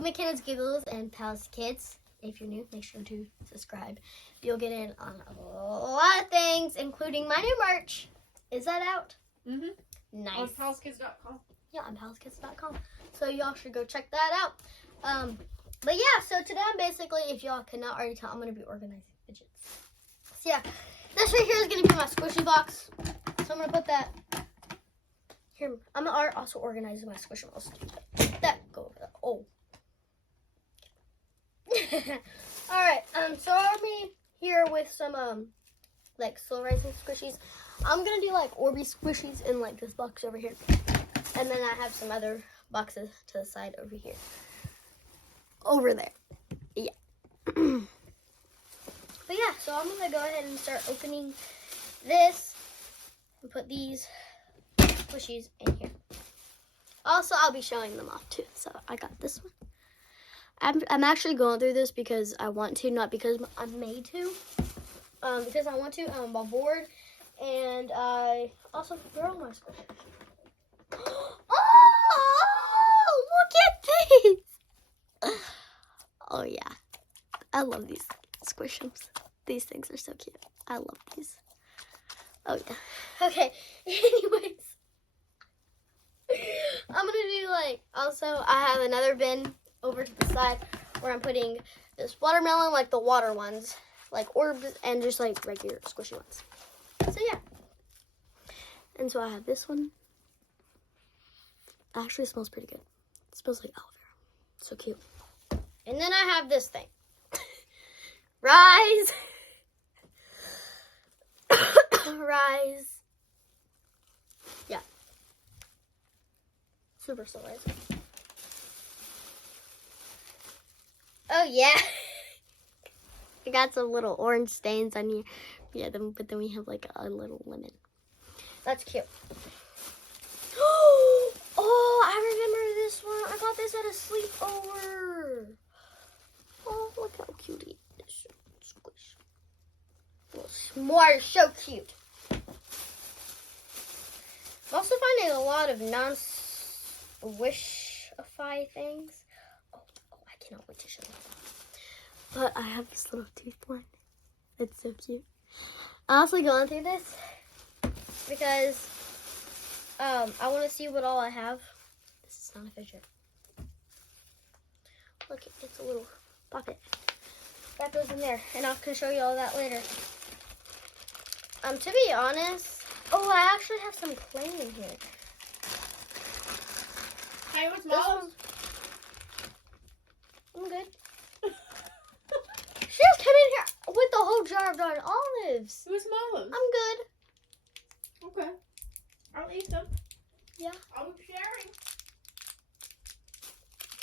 Makenna's Giggles and Pals Kids. If you're new, make sure to subscribe. You'll get in on a lot of things, including my new merch. Is that out? Mm-hmm. Nice. On palskids.com. Yeah, on palskids.com. So y'all should go check that out. But yeah, so today I'm basically, if y'all cannot already tell, I'm going to be organizing fidgets. So yeah, this right here is going to be my squishy box. So I'm going to put that here. I'm also organizing my squishmallows. That go over there. Oh. Alright, so I'll be here with some, like, slow rising squishies. I'm going to do, like, Orby squishies in, like, this box over here. And then I have some other boxes to the side over here. Over there. Yeah. But yeah, so I'm going to go ahead and start opening this. And put these squishies in here. Also, I'll be showing them off, too. So, I got this one. I'm actually going through this because I want to, not because I'm made to. Because I want to. I'm bored. And I also throw my squishies. Oh, look at this. Oh, yeah. I love these squishums. These things are so cute. I love these. Oh, yeah. Okay. Anyways. I'm going to do, like, also, I have another bin over to the side where I'm putting this watermelon, like the water ones, like orbs, and just, like, regular squishy ones. So, yeah. And so I have this one. Actually, it smells pretty good. It smells like aloe vera. So cute. And then I have this thing. Rise. Rise. Yeah. Super slow rise. Oh, yeah. I got some little orange stains on here. Yeah, but then we have like a little lemon. That's cute. Oh, I remember this one. I got this at a sleepover. Oh, look how cute it is. Squish. Little smart, so cute. I'm also finding a lot of non-Swishify things. Oh, I cannot wait to show you. But I have this little tooth one. It's so cute. I'm also going through this because I want to see what all I have. This is not a fidget. Look, it's a little pocket. That goes in there, and I can show you all that later. To be honest, I actually have some clay in here. Hey, what's Molly's? I'm good. She just came in here with the whole jar of darn olives. Who's Molly's? I'm good. Okay. I'll eat them. Yeah. I'll be sharing.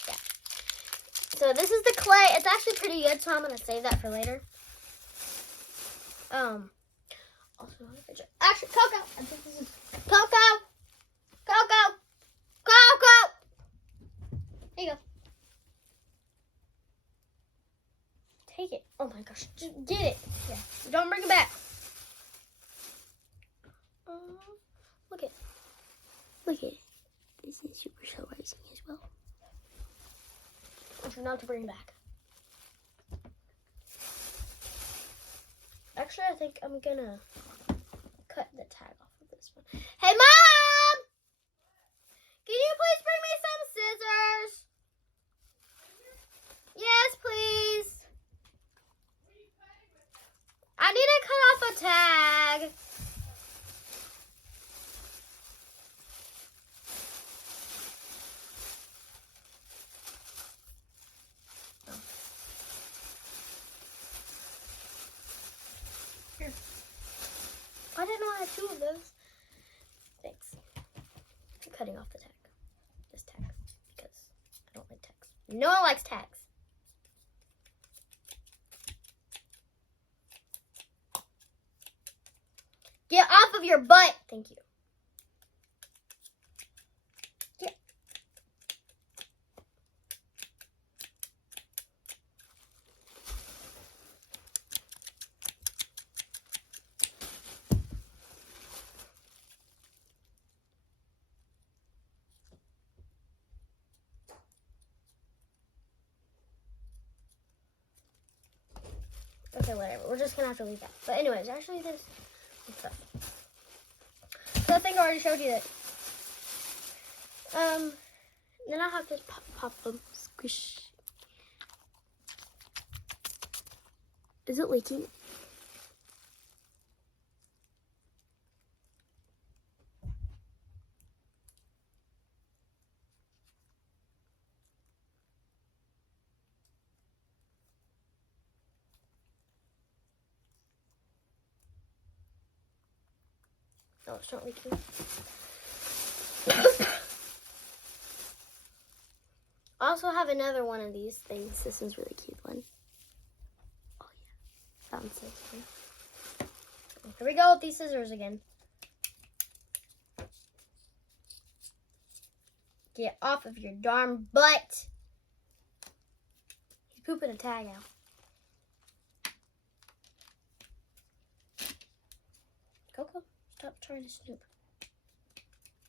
Yeah. So this is the clay. It's actually pretty good, so I'm gonna save that for later. Also on the fidget. Actually, Coco. I think this is Coco. Coco. Coco. Here you go. Take it. Oh my gosh. Just get it. Yeah. Don't bring it back. Look at. Look at. This is super slow rising as well. I'm trying not to bring it back. Actually, I think I'm gonna cut the tag off of this one. Hey, Mom! Can you please bring me some scissors? Yes, please. I need to cut off a tag. Here. I didn't know I had two of those. Thanks. I'm cutting off the tag. This tag. Because I don't like tags. No one likes tags. Get off of your butt. Thank you. Get. Okay, whatever. We're just gonna have to leave that. But anyways, actually this stuff. So I think I already showed you that. Then I have this pop them squish. Is it leaking? No, it's not leaking. I also have another one of these things. This is a really cute one. Oh yeah, found something. Here we go with these scissors again. Get off of your darn butt. He's pooping a tag out. Coco, stop trying to snoop.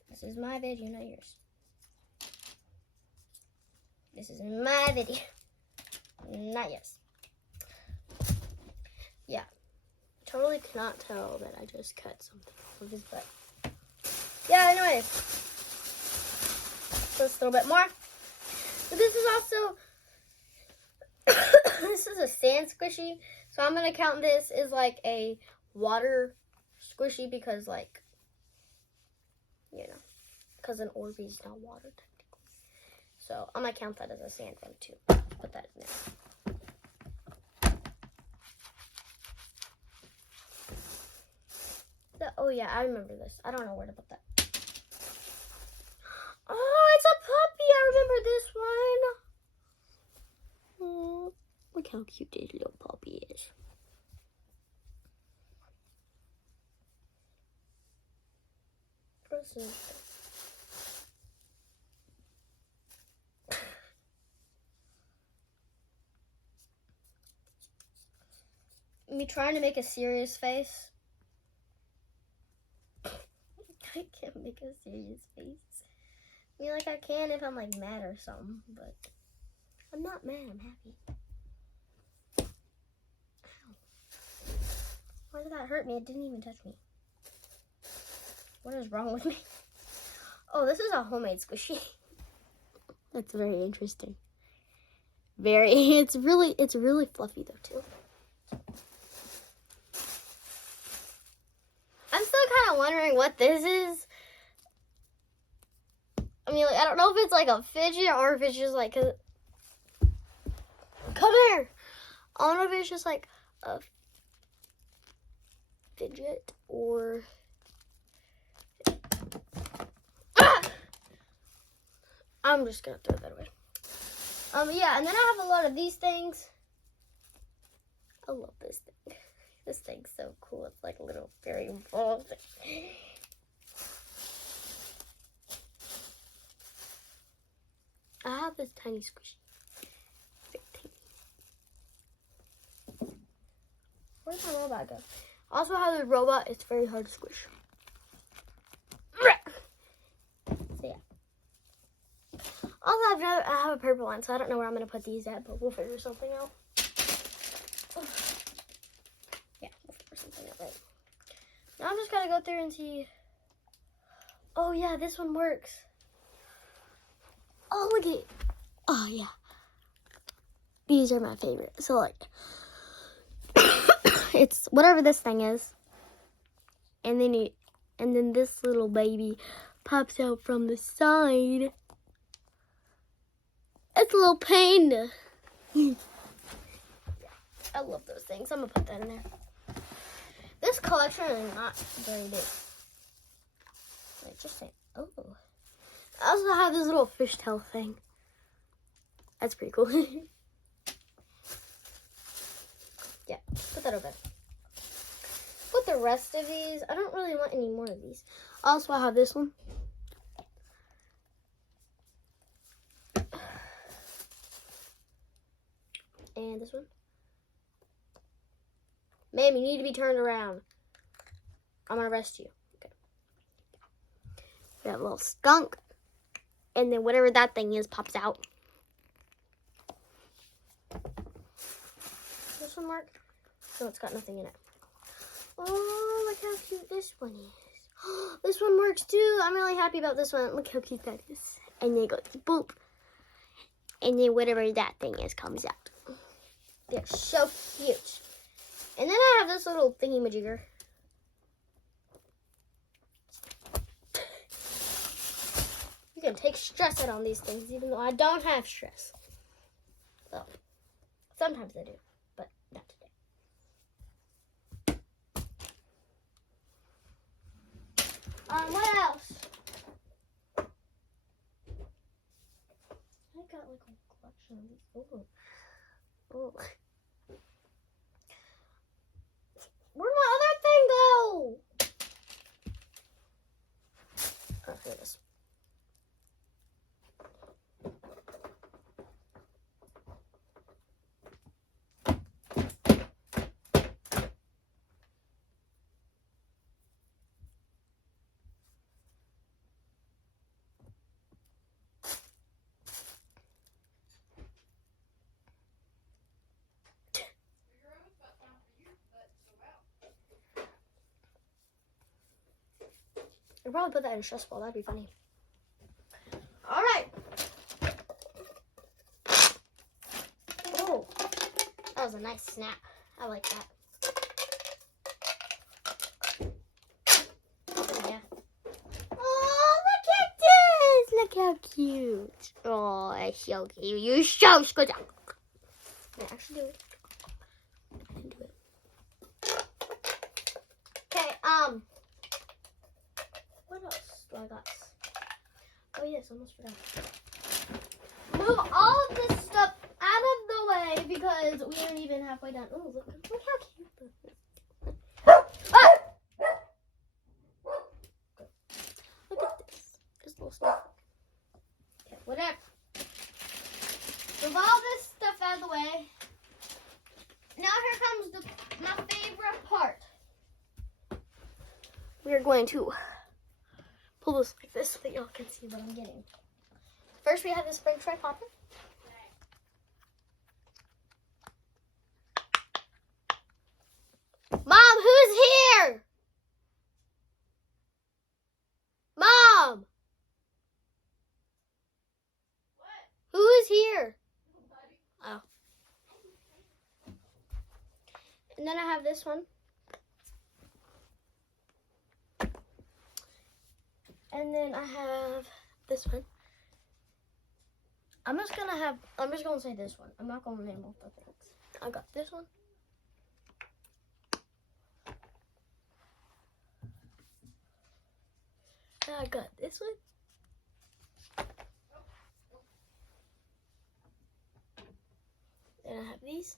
This is my video, not yours. This is my video, not yours. Yeah, totally cannot tell that I just cut something off of his butt. Yeah, anyways. Just a little bit more. But this is also, this is a sand squishy. So I'm going to count this as like a water squishy because like, you know, because an Orbeez is not water technically. So I'm going to count that as a sand one too. Put that in there. Oh yeah, I remember this. I don't know where to put that. Oh, it's a puppy. I remember this one. Oh, look how cute this little puppy is. Me trying to make a serious face. I can't make a serious face. I mean, like I can if I'm like mad or something, but I'm not mad. I'm happy. Ow. Why did that hurt me? It didn't even touch me. What is wrong with me? Oh, this is a homemade squishy. That's very interesting. It's really fluffy though too. I'm still kind of wondering what this is. I mean, like, I don't know if it's like a fidget or if it's just like come here. I don't know if it's just like a fidget or I'm just gonna throw that away. Yeah, and then I have a lot of these things. I love this thing. This thing's so cool. It's like a little fairy ball thing. I have this tiny squishy. Very tiny. Where'd my robot go? I also have a robot. It's very hard to squish. So yeah. Also, I have a purple one, so I don't know where I'm going to put these at, but we'll figure something out. Yeah, we'll figure something out. Right. Now I'm just going to go through and see. Oh, yeah, this one works. Oh, look at it. Oh, yeah. These are my favorite. So, like, it's whatever this thing is. And then this little baby pops out from the side. It's a little panda. I love those things. I'm going to put that in there. This collection is not very big. Like, just saying. Oh. I also have this little fishtail thing. That's pretty cool. Yeah, put that over there. Put the rest of these. I don't really want any more of these. Also, I have this one. And this one. Ma'am, you need to be turned around. I'm going to arrest you. Okay. We have a little skunk. And then whatever that thing is pops out. This one, Mark. No, it's got nothing in it. Oh, look how cute this one is. This one works too. I'm really happy about this one. Look how cute that is. And then it goes boop. And then whatever that thing is comes out. They're so cute. And then I have this little thingy-majigger. You can take stress out on these things, even though I don't have stress. Well, sometimes I do, but not today. What else? I got like a collection of these. Oh. Where'd my other thing go? Oh, here it is. I'd probably put that in a stress ball. That'd be funny. All right. Oh, that was a nice snap. I like that. Yeah. Oh, look at this. Look how cute. Oh, it's so cute. You're so good. Yeah, actually do it. I can do it. Okay, what else do I got? Oh yes, almost forgot. Move all of this stuff out of the way because we aren't even halfway done. Oh, look how cute this is. Ah! Look at this. Just a little stuff. Okay, whatever. Move all this stuff out of the way. Now here comes my favorite part. We are going to pull this like this so that y'all can see what I'm getting. First, we have this French fry popper. Mom, who's here? Mom! What? Who is here? Nobody. Oh. And then I have this one. And then I have this one. I'm just gonna say this one. I'm not gonna name all the things. I got this one. And I got this one. And I have these.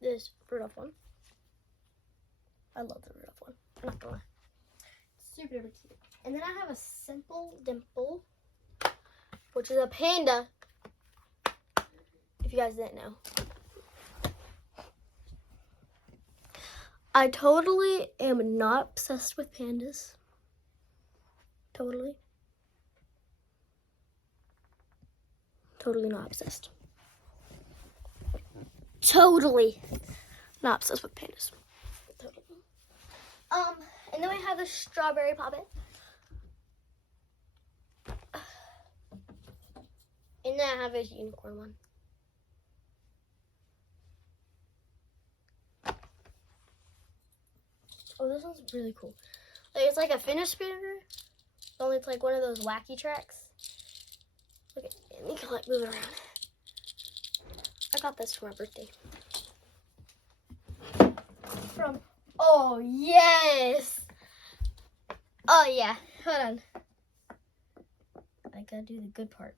This Rudolph one. I love the Rudolph one. I'm not gonna lie. Super duper cute. And then I have a Simple Dimple, which is a panda. If you guys didn't know. I totally am not obsessed with pandas. Totally. Totally not obsessed. Totally not obsessed with pandas. Totally. And then we have the strawberry poppet. And then I have a unicorn one. Oh, this one's really cool. Like, it's like a finish spinner, only it's like one of those wacky tracks. Look at it, and you can like move it around. I got this for my birthday. Oh yes! Oh yeah, hold on. I gotta do the good part.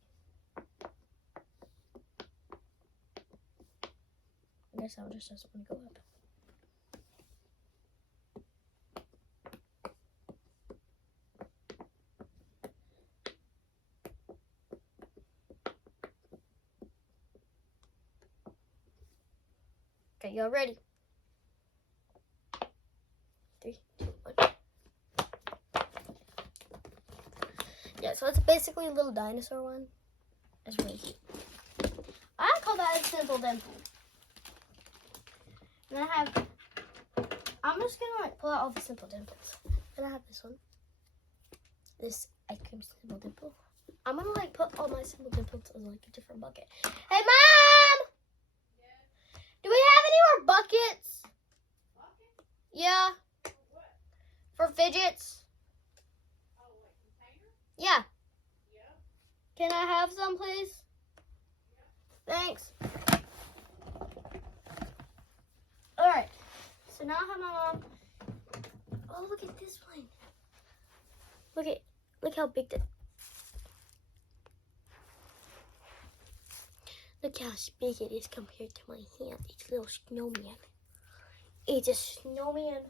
I guess that one just doesn't want to go up. Okay, y'all ready? 3, 2, 1. Yeah, so it's basically a little dinosaur one. It's really cute. I call simple dimple. And then I'm just gonna like pull out all the simple dimples. And I have this one. This ice cream simple dimple. I'm gonna like put all my simple dimples in like a different bucket. Hey, Mom! Yeah. Do we have any more buckets? Bucket? Yeah, For what? for fidgets. Oh, like container? Yeah. Yeah. Can I have some, please? Thanks. All right. So now I have my mom. Oh, look at this one. Look how big Look how big it is compared to my hand. It's a little snowman. It's a snowman.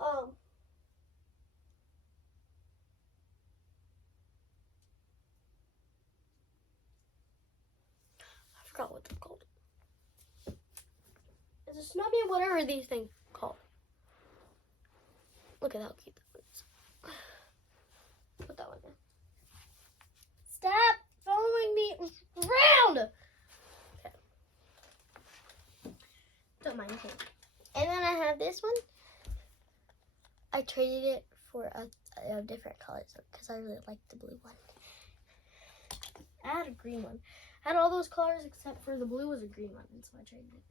I forgot what they're called. It's a snowman, whatever these things are called. Look at how cute that is. Put that one in. Stop following me around. Okay. Don't mind me. And then I have this one. I traded it for a different color because I really like the blue one. I had a green one. I had all those colors except for the blue was a green one, and so I traded it.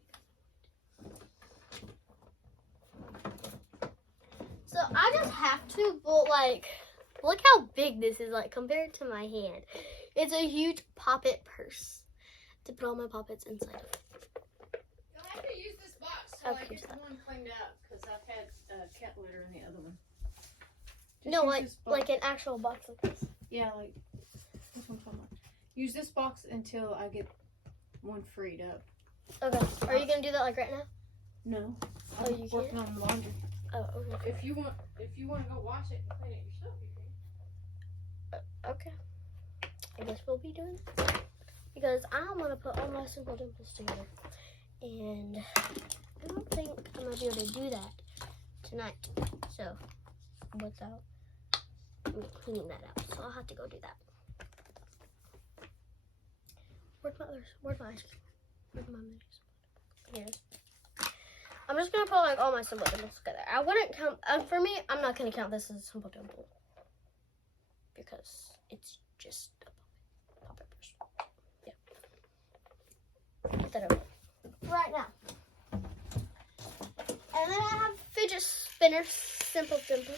So I just have to, but like, look how big this is, like, compared to my hand. It's a huge poppet purse to put all my poppets inside of. You'll have to use this box so I get the one cleaned out because I've had cat litter in the other one. Just No, use like an actual box like this. Yeah, like this one's fine. Use this box until I get one freed up. Okay. Are you gonna do that like right now? No. Oh, I'm you working on the laundry. Oh, okay. If you want to go wash it and clean it yourself, you can. Okay. I guess we'll be doing this because I want to put all my simple dimples together, and I don't think I'm gonna be able to do that tonight. So without me cleaning that out, so I'll have to go do that. Where's my ice cream? Where's my minis? Here it is. I'm just gonna put like all my simple dimples together. I wouldn't count. For me, I'm not gonna count this as a simple dimple because it's just a poppet brush. Yeah. Put that over right now. And then I have fidget spinner simple dimple.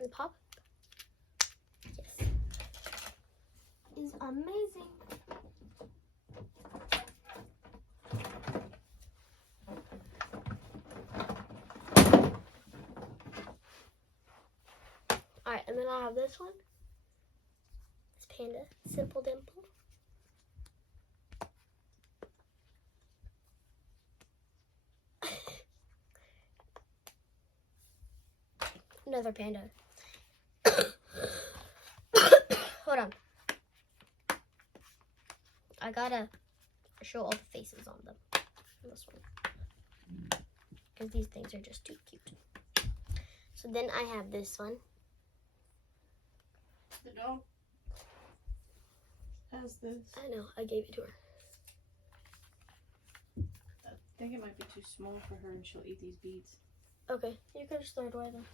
And pop. Yes. Is amazing. Alright, and then I have this one. This panda, simple dimple. Another panda. Hold on. I gotta show all the faces on them. This one. Because these things are just too cute. So then I have this one. The dog has this. I know, I gave it to her. I think it might be too small for her and she'll eat these beads. Okay, you can just throw it away then.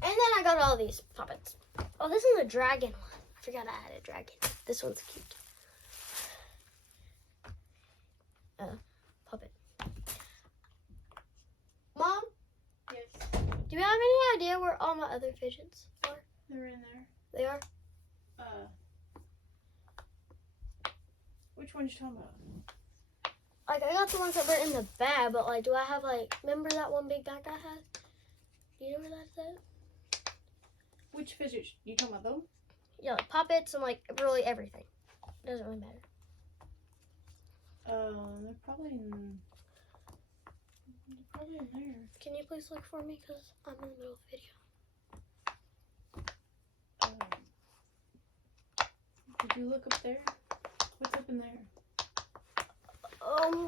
And then I got all these puppets. Oh, this is a dragon one. I forgot I had a dragon. This one's cute. Puppet. Mom, Yes. do you have any idea where all my other fidgets are? They're in there. They are? Which ones you talking about? Like, I got the ones that were in the bag, but like, do I have like, remember that one big bag I had? Do you know where that's at? Which fidgets? You talking about those? Yeah, like puppets and like really everything. Doesn't really matter. They're probably in there. Can you please look for me? Because I'm in the middle of the video. Did you look up there? What's up in there?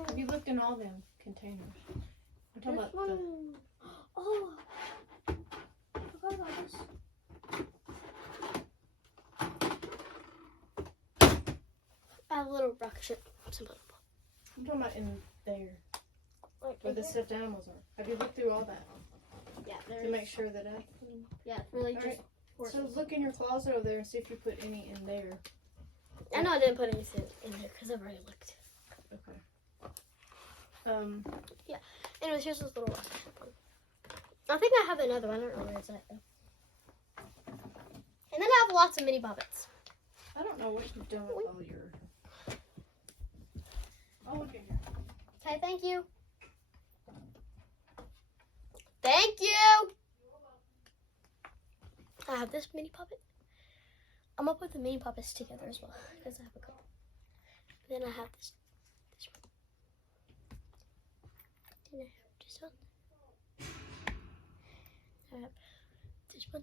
Have you looked in all them containers? I'm talking this about one. Oh, I forgot Poppets. I have a little rocket ship. I'm talking about in there, Like where in the here? stuffed animals are. Have you looked through all that Yeah, to there's. make sure that I? Yeah, it's really All just. right. horses. So look in your closet over there and see if you put any in there. I know I didn't put anything in there because I've already looked. Okay. Anyways, here's this little rocket ship one. I think I have another one. I don't know where it's at though. And then I have lots of mini Poppets. I don't know what you've done with all your. Oh, look in here. Okay, thank you. Thank you. I have this mini Poppet. I'm gonna put the mini Poppets together as well because I have a couple. Then I have this one. Then I have this one. I have this one.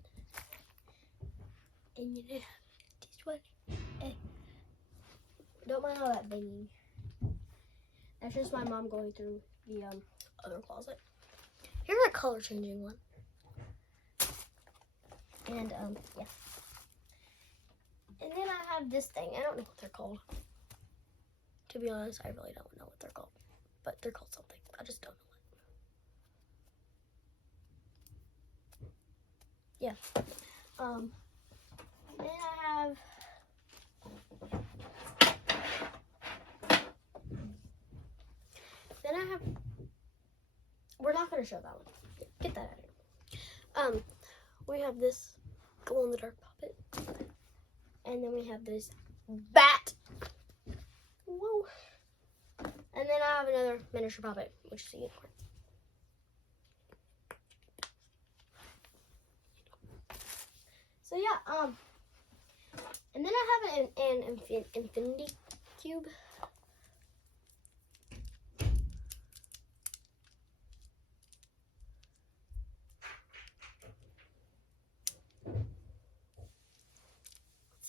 And then I have this one. Don't mind all that banging. That's just my mom going through the other closet. Here's a color changing one. And yeah. And then I have this thing. I don't know what they're called. To be honest, I really don't know what they're called. But they're called something. I just don't know what. Yeah. Then I have we're not gonna show that one. Get that out of here. We have this glow in the dark puppet. And then we have this bat. Whoa. And then I have another miniature puppet, which is a unicorn. So yeah, and then I have an infinity cube. Let's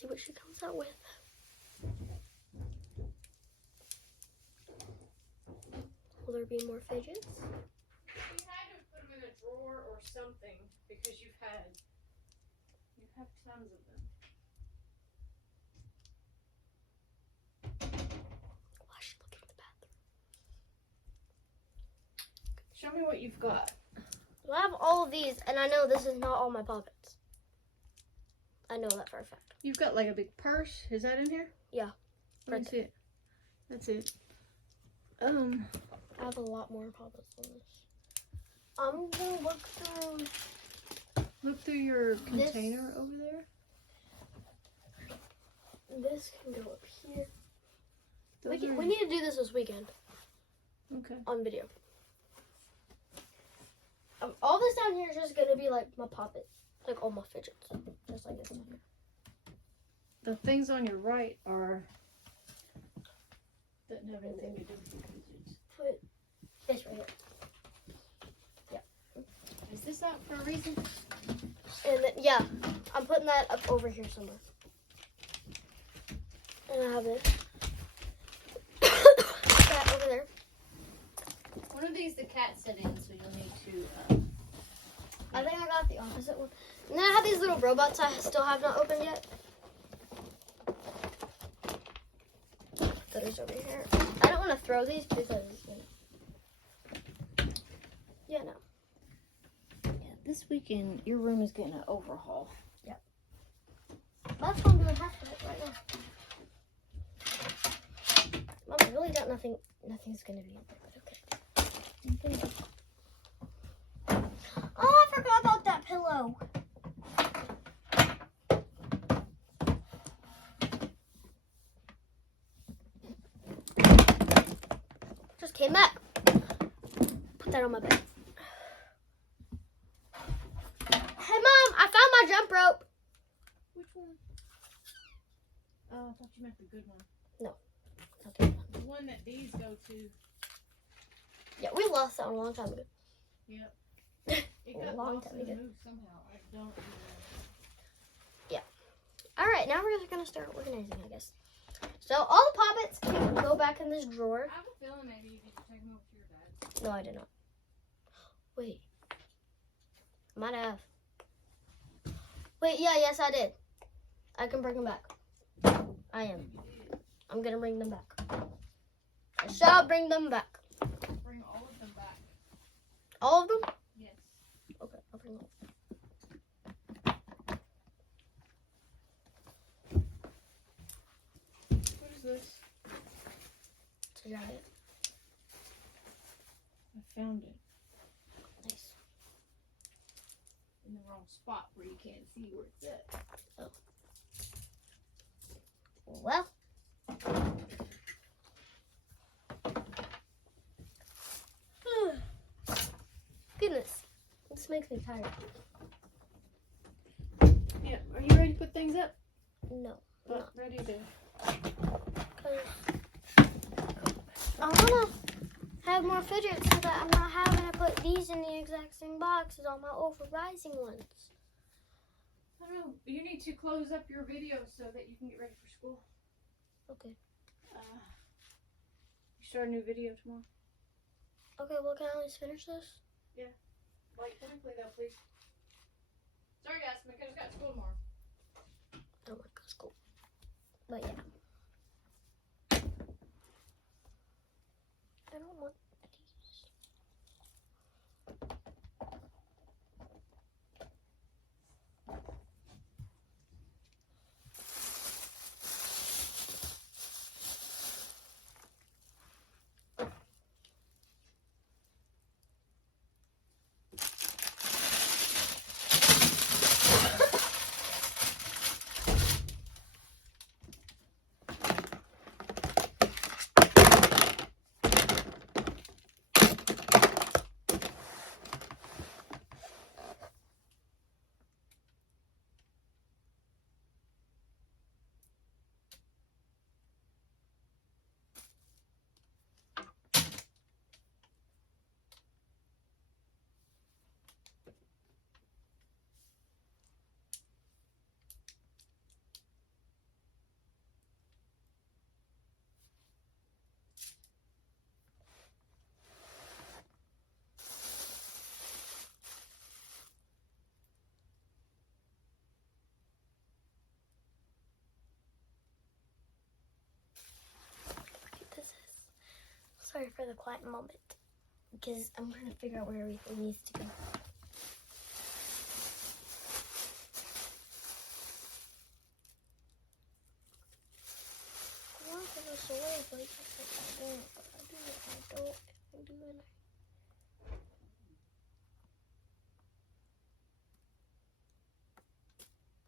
see what she comes out with. Will there be more fidgets? You had to put them in a drawer or something because you have tons of them. Why is she looking in the bathroom? Show me what you've got. So I have all of these, and I know this is not all my pockets. I know that for a fact. You've got like a big purse. Is that in here? Yeah. Let me see it. That's it. I have a lot more pockets than this. I'm gonna look through. Look through your container over there. This can go up here. We Those are- need to do this weekend Okay. on video. All this down here is just gonna be like my poppets, like all my fidgets, just like this. The things on your right are doesn't have anything to do with the fidgets. Put this right here. Is this out for a reason? And then, yeah, I'm putting that up over here somewhere. And I have this. That over there. One of these the cat set in, so you'll need to. I think I got the opposite one. And then I have these little robots I still have not opened yet. That is over here. I don't want to throw these because, yeah, no. This weekend, your room is getting an overhaul. Yep. That's what I'm doing half of it right now. Mom, I really got nothing. Nothing's gonna be in there, but okay. Oh, I forgot about that pillow. Just came back. Put that on my bed. Hey, Mom, I found my jump rope. Which one? Oh, I thought you meant the good one. Okay. The one that these go to. Yeah, we lost that one a long time ago. Yep. It A got long lost time in the ago. move somehow. I don't. All right, now we're just gonna start organizing, I guess. So all the poppets can go back in this drawer. I have a feeling maybe you could take them over to your dad. No, I did not. Wait. I might have. Wait, yeah, yes, I did. I can bring them back. I am. I'm gonna bring them back. I shall bring them back. Bring all of them back. All of them? Yes. Okay, I'll bring them. What is this? It's a giant. I found it Nice. in the wrong spot where you can't see where it's at. Well. Goodness. This makes me tired. Yeah, are you ready to put things up? No. But ready to. I want to have more fidgets so that I'm not having to put these in the exact same box as all my over-rising ones. I don't know. You need to close up your video so that you can get ready for school. Okay. You start a new video tomorrow. Okay, well, can I at least finish this? Like, quickly though, please. Sorry guys, Makenna's got school tomorrow. Oh my god, cool. But yeah. I don't want these. Sorry for the quiet moment, because I'm trying to figure out where everything needs to go. I want to put this away, but I don't. I do it.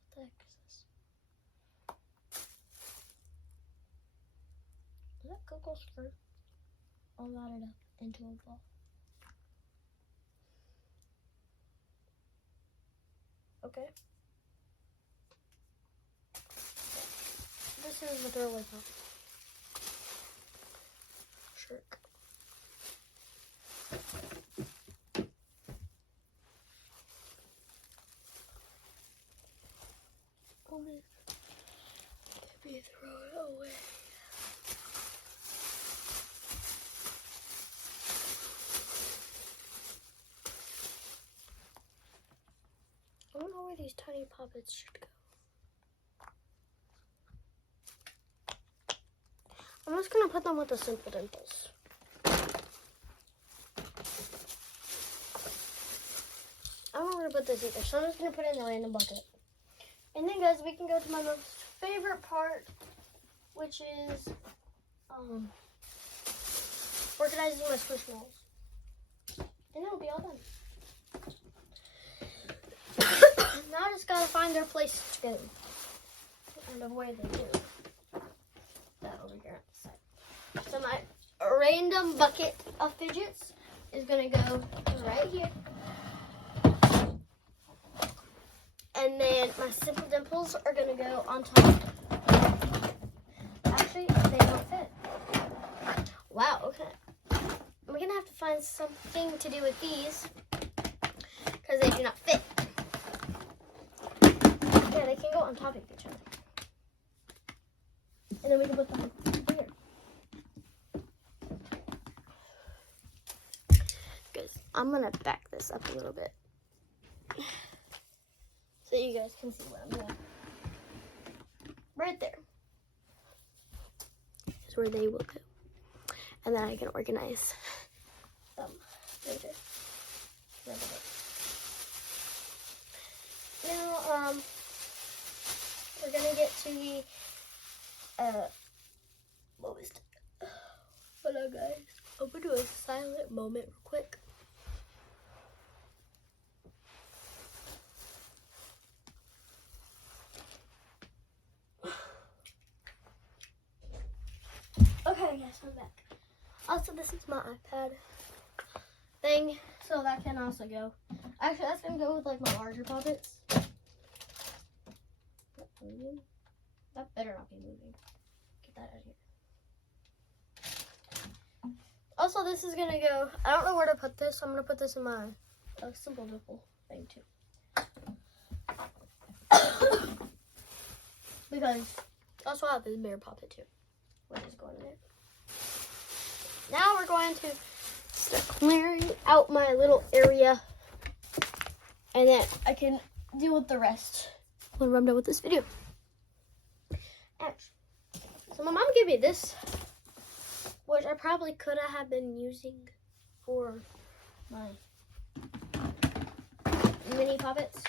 What the heck is this? Is that Coco's fur? I'll knot it up into a ball. Okay. This is the throwaway pop. Shirk. Oh, maybe throw it away. I don't know where these tiny poppets should go. I'm just gonna put them with the simple dimples. I don't know where to put this either, so I'm just gonna put it in the random bucket. And then, guys, we can go to my most favorite part, which is organizing my squishmallows. And it'll be all done. Now I just gotta find their place to go. And of where they do. That over here on the side. So my random bucket of fidgets is gonna go right here. And then my simple dimples are gonna go on top. Actually, they don't fit. Wow, okay. We're gonna have to find something to do with these because they do not fit. Yeah, they can go on top of each other. And then we can put them here. Good. I'm gonna back this up a little bit. so you guys can see what I'm doing. Right there is where they will go. And then I can organize them later. Now, we're gonna get to the, hold on guys. I'm gonna do a silent moment real quick. Okay, yes, I'm back. Also, this is my iPad thing, so that can also go. Actually, that's gonna go with like my larger puppets. That better not be moving. Get that out of here. Also, this is gonna go. I don't know where to put this, so I'm gonna put this in my simple nipple thing too. Because also I have this bear puppet too. We're just going in there. Now we're going to start clearing out my little area, and then I can deal with the rest when I'm done with this video. Ouch. So my mom gave me this, which I probably could have been using for my mini puppets.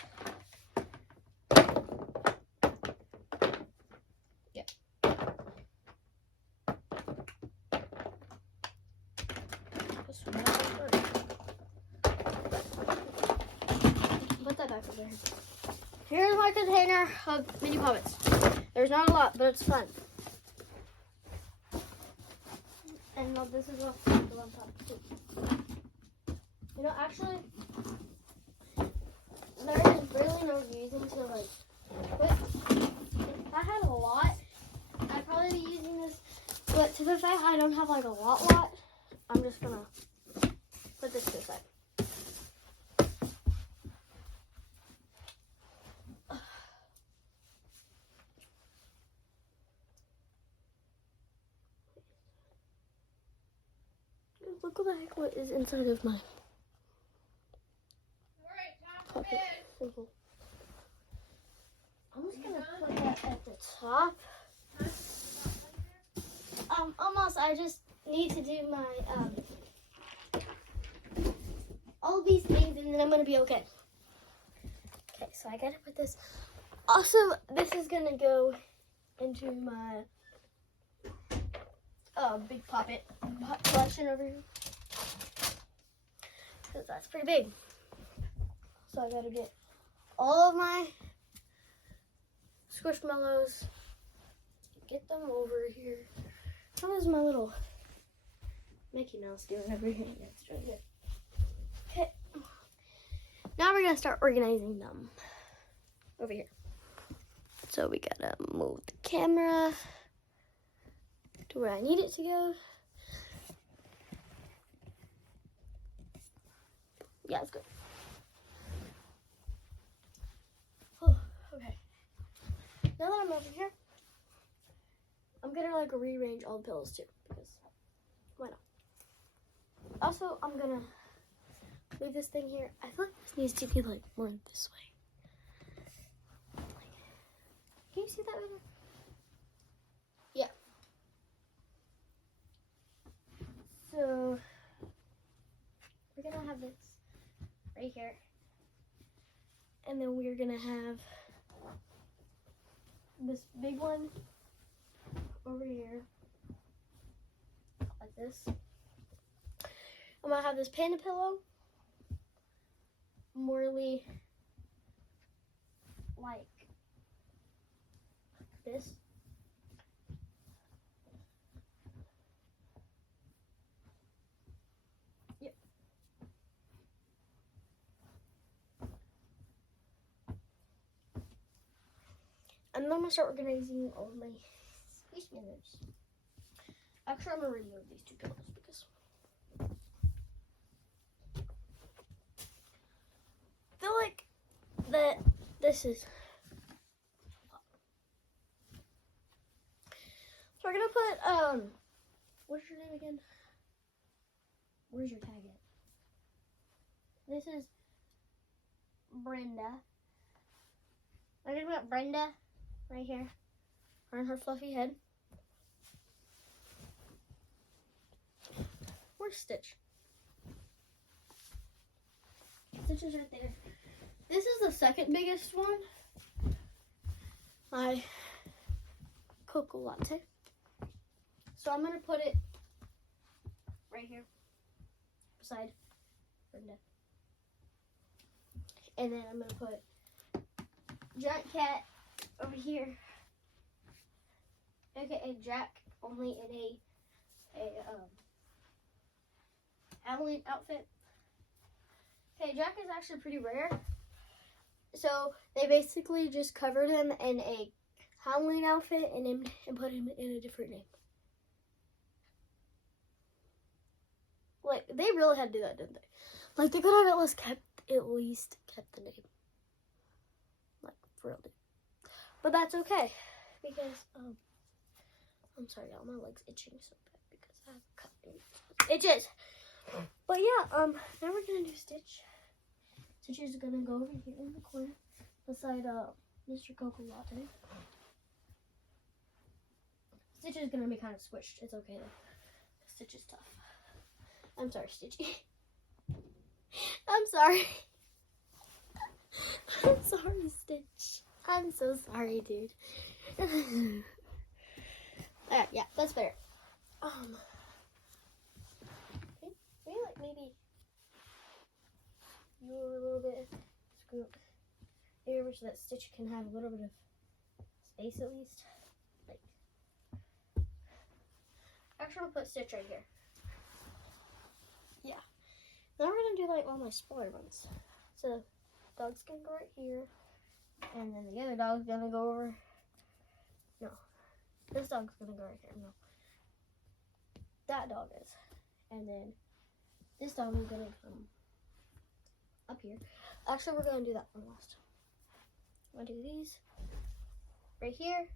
Put that back over here. Here's my container of mini puppets. There's not a lot, but it's fun. And this is what the one top too. You know, actually, there is really no reason to like quit. If I had a lot, I'd probably be using this. But to the fact I don't have like a lot, I'm just gonna put this to the side. Look what the heck what is inside of my puppet. Simple. I'm just gonna put that at the top. Almost. I just need to do my all these things, and then I'm gonna be okay. Okay, so I gotta put this. Also, this is gonna go into my big puppet collection over here, because that's pretty big. So I gotta get all of my Squishmallows, get them over here. How is my little Mickey Mouse doing over here? That's really good. Okay, now we're gonna start organizing them over here. So we gotta move the camera to where I need it to go. Yeah, it's good. Oh, okay. Now that I'm over here, I'm gonna like rearrange all the pillows too, because why not? Also, I'm gonna leave this thing here. I feel like this needs to be like more this way. Can you see that better? Yeah. So we're gonna have this right here, and then we're gonna have this big one over here, like this. I'm gonna have this panda pillow, morely like this. Yep. And then I'm gonna start organizing all of my Squishmallows. Actually, I'm gonna remove these two pillows because I feel like that this is. So we're gonna put what's your name again? Where's your tag at? This is Brenda. I'm gonna put Brenda right here on her fluffy head. Where's Stitch? Stitch is right there. This is the second biggest one. My cocoa latte. So I'm gonna put it right here beside Brenda. And then I'm gonna put Giant Cat over here. AKA Jack, only in a Halloween outfit. Okay, Jack is actually pretty rare. So they basically just covered him in a Halloween outfit and put him in a different name. Like, they really had to do that, didn't they? Like, they could have at least kept the name. Like, for real. But that's okay. Because, I'm sorry, y'all, my leg's itching so bad because I have a cut. Itches! But yeah, now we're gonna do Stitch. Stitch is gonna go over here in the corner beside, Mr. Cocoa Latte. Stitch is gonna be kind of squished. It's okay though. Stitch is tough. I'm sorry, Stitchy. I'm sorry. I'm sorry, Stitch. I'm so sorry, dude. Alright, yeah, that's better. Maybe you're a little bit screwed over so that Stitch can have a little bit of space at least. Like, actually, I'll put Stitch right here. Yeah. Now we're gonna do like all my smaller ones. So, dog's gonna go right here, and then the other dog's gonna go over. No, this dog's gonna go right here. No, that dog is, and then this dog is gonna come up here. Actually, we're gonna do that one last. I'm gonna do these right here,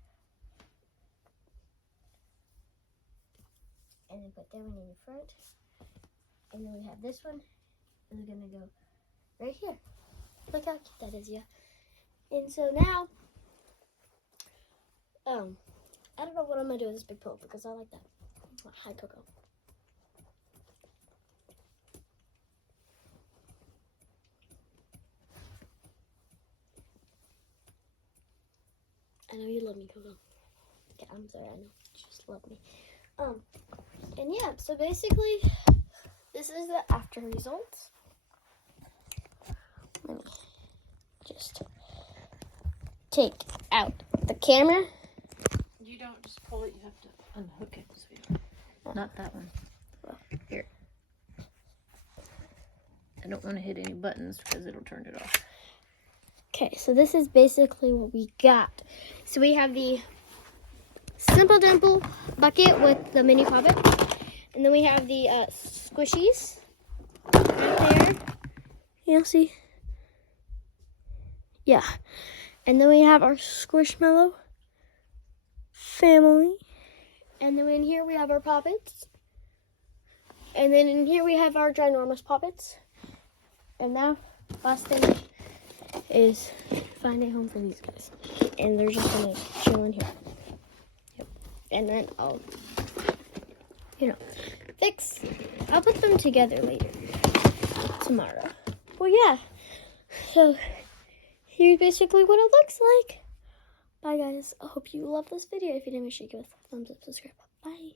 and then put that one in the front. And then we have this one, and we're gonna go right here. Look how cute that is, yeah. And so now, I don't know what I'm gonna do with this big pillow because I like that. Hi, Coco. I know you love me, Coco. Yeah, I'm sorry, I know. You just love me. And yeah, so basically, this is the after results. Let me just take out the camera. You don't just pull it, you have to unhook it. So you don't, not that one. Well, here. I don't want to hit any buttons because it'll turn it off. Okay, so this is basically what we got. So we have the Simple Dimple bucket with the mini Poppet. And then we have the squishies right there. You'll see. Yeah. And then we have our Squishmallow family. And then in here we have our Poppets. And then in here we have our ginormous Poppets. And now, last thing is find a home for these guys. And they're just gonna chill in here. Yep. And then I'll, I'll put them together later, tomorrow. Well, yeah. So, here's basically what it looks like. Bye, guys. I hope you love this video. If you did, make sure you give it a thumbs up, subscribe. Bye.